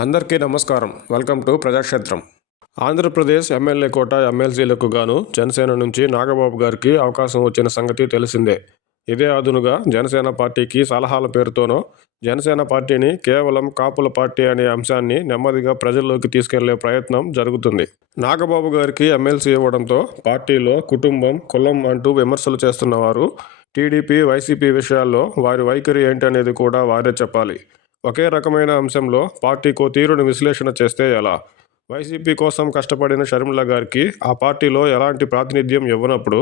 అందరికీ నమస్కారం. Welcome to Prajakshetram. Andhra Pradesh MLA quota ఎమ్మెల్సీలకు గాను జనసేన నుంచి నాగబాబు గారికి అవకాశం వచ్చిన సంగతి తెలిసిందే. ఇదే అదునుగా జనసేన పార్టీకి సలహాల పేరుతోనో జనసేన పార్టీని కేవలం కాపుల పార్టీ అనే అంశాన్ని నెమ్మదిగా ప్రజల్లోకి తీసుకెళ్ళే ప్రయత్నం జరుగుతుంది. నాగబాబు గారికి ఎమ్మెల్సీ ఇవ్వడంతో పార్టీలో కుటుంబం కులం అంటూ విమర్శలు చేస్తున్నవారు టీడీపీ వైసీపీ విషయాల్లో వారి వైఖరి ఏంటనేది కూడా వారే చెప్పాలి. ఒకే రకమైన అంశంలో పార్టీకో తీరును విశ్లేషణ చేస్తే ఎలా? వైసీపీ కోసం కష్టపడిన షర్మిల గారికి ఆ పార్టీలో ఎలాంటి ప్రాతినిధ్యం ఇవ్వనప్పుడు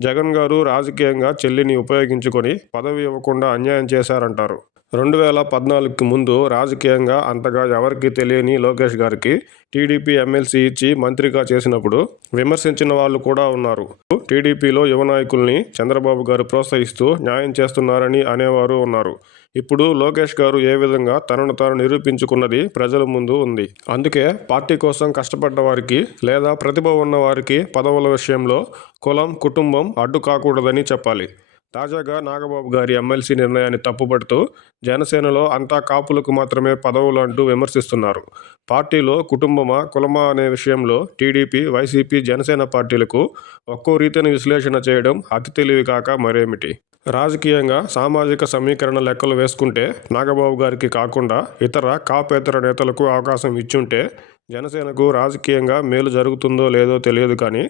జగన్ గారు రాజకీయంగా చెల్లిని ఉపయోగించుకొని పదవి ఇవ్వకుండా అన్యాయం చేశారంటారు. రెండు వేల పద్నాలుగుకి ముందు రాజకీయంగా అంతగా ఎవరికీ తెలియని లోకేష్ గారికి టీడీపీ ఎమ్మెల్సీ ఇచ్చి మంత్రిగా చేసినప్పుడు విమర్శించిన వాళ్ళు కూడా ఉన్నారు. టీడీపీలో యువ నాయకుల్ని చంద్రబాబు గారు ప్రోత్సహిస్తూ న్యాయం చేస్తున్నారని అనేవారు ఉన్నారు. ఇప్పుడు లోకేష్ గారు ఏ విధంగా తనను తాను నిరూపించుకున్నది ప్రజల ముందు ఉంది. అందుకే పార్టీ కోసం కష్టపడ్డ వారికి లేదా ప్రతిభ ఉన్న వారికి పదవుల విషయంలో కులం కుటుంబం అడ్డు కాకూడదని చెప్పాలి. తాజాగా నాగబాబు గారి ఎమ్మెల్సీ నిర్ణయాన్ని తప్పుపడుతూ జనసేనలో అంతా కాపులకు మాత్రమే పదవులు అంటూ విమర్శిస్తున్నారు. పార్టీలో కుటుంబమా కులమా అనే విషయంలో టీడీపీ వైసీపీ జనసేన పార్టీలకు ఒక్కో రీతిని విశ్లేషణ చేయడం అతి తెలివి కాక మరేమిటి? రాజకీయంగా సామాజిక సమీకరణ లెక్కలు వేసుకుంటే నాగబాబు గారికి కాకుండా ఇతర కాపేతర నేతలకు అవకాశం ఇచ్చుంటే జనసేనకు రాజకీయంగా మేలు జరుగుతుందో లేదో తెలియదు కానీ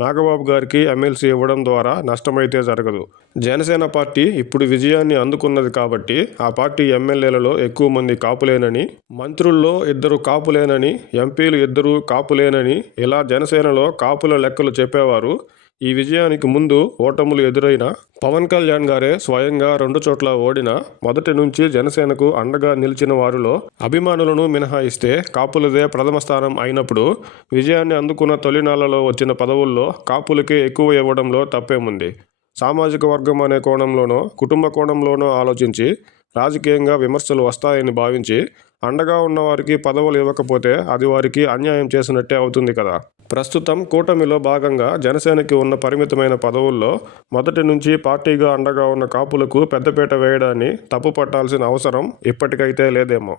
నాగబాబు గారికి ఎమ్మెల్సీ ఇవ్వడం ద్వారా నష్టమైతే జరగదు. జనసేన పార్టీ ఇప్పుడు విజయాన్ని అందుకున్నది కాబట్టి ఆ పార్టీ ఎమ్మెల్యేలలో ఎక్కువ మంది కాపులేనని మంత్రుల్లో ఇద్దరు కాపులేనని ఎంపీలు ఇద్దరు కాపులేనని ఇలా జనసేనలో కాపుల లెక్కలు చెప్పేవారు. ఈ విజయానికి ముందు ఓటములు ఎదురైన పవన్ కళ్యాణ్ గారే స్వయంగా రెండు చోట్ల ఓడిన మొదటి నుంచి జనసేనకు అండగా నిలిచిన వారిలో అభిమానులను మినహాయిస్తే కాపులదే ప్రథమ స్థానం అయినప్పుడు విజయాన్ని అందుకున్న తొలినాళ్ళలో వచ్చిన పదవుల్లో కాపులకే ఎక్కువ ఇవ్వడంలో తప్పేముంది? సామాజిక వర్గం అనే కోణంలోనో కుటుంబ కోణంలోనో ఆలోచించి రాజకీయంగా విమర్శలు వస్తాయని భావించి అండగా ఉన్న వారికి పదవులు ఇవ్వకపోతే అది వారికి అన్యాయం చేసినట్టే అవుతుంది కదా. ప్రస్తుతం కూటమిలో భాగంగా జనసేనకి ఉన్న పరిమితమైన పదవుల్లో మొదటి నుంచి పార్టీగా అండగా ఉన్న కాపులకు పెద్దపీట వేయడాన్ని తప్పు పట్టాల్సిన అవసరం ఇప్పటికైతే లేదేమో.